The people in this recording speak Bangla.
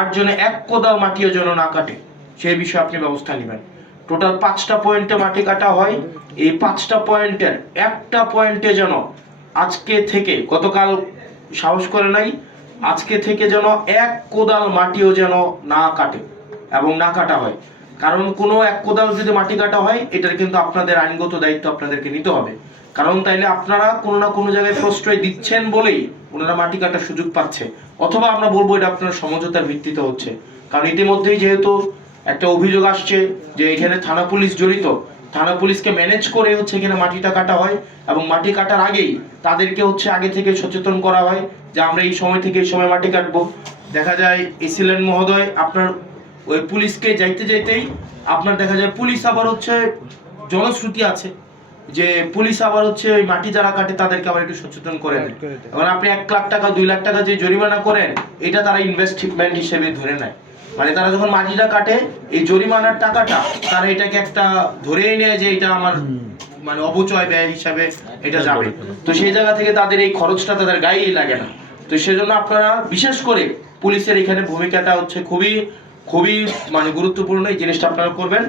আর যেন এক কোদাল মাটিও যেন না কাটে, সেই বিষয়ে আপনি ব্যবস্থা নেবেন। টোটাল 5টা পয়েন্টে মাটি কাটা হয়। এই 5টা পয়েন্টের একটা পয়েন্টে যেন আজকে থেকে, গতকাল সাহস করে নাই, আজকে থেকে যেন এক কোদাল মাটিও যেন না কাটে এবং না কাটা হয়। কারণ কোনো এক কোদাল যদি মাটি কাটা হয়, এটার কিন্তু আপনাদের আইনগত দায়িত্ব আপনাদেরকে নিতে হবে। কারণ তাইলে আপনারা কোনো না কোনো জায়গায় প্রশ্রয় দিচ্ছেন বলেই ওনারা মাটি কাটার সুযোগ পাচ্ছে, অথবা আমরা বলবো এটা আপনার সমঝোতার ভিত্তিতে হচ্ছে। কারণ ইতিমধ্যেই যেহেতু একটা অভিযোগ আসছে যে এখানে থানা পুলিশ জড়িত, থানা পুলিশকে ম্যানেজ করে হচ্ছে এখানে মাটিটা কাটা হয়, এবং মাটি কাটার আগেই তাদেরকে হচ্ছে আগে থেকে সচেতন করা হয় যে আমরা এই সময় থেকে এই সময় মাটি কাটবো। দেখা যায় এসিলেন মহোদয় আপনার ওই পুলিশকে যাইতে যাইতেই আপনার দেখা যায় পুলিশ আবার হচ্ছে জনশ্রুতি আছে যে পুলিশ আবার হচ্ছে ওই মাটি যারা কাটে তাদেরকে আবার একটু সচেতন করে দেয়। এখন আপনি 1 লাখ টাকা 2 লাখ টাকা যে জরিমানা করেন, এটা তারা ইনভেস্টমেন্ট হিসেবে ধরে নেয়। মানে তারা যখন মাটিটা কাটে, এই জরিমানার টাকাটা তারা এটাকে একটা ধরেই নেয় যে এটা আমার মানে অপচয় ব্যয় হিসাবে এটা যাবে। তো সেই জায়গা থেকে তাদের এই খরচটা তাদের গায়েই লাগে না। তো সেজন্য আপনারা বিশেষ করে পুলিশের এখানে ভূমিকাটা হচ্ছে খুবই খুবই মানে গুরুত্বপূর্ণ, এই জিনিসটা আপনারা করবেন।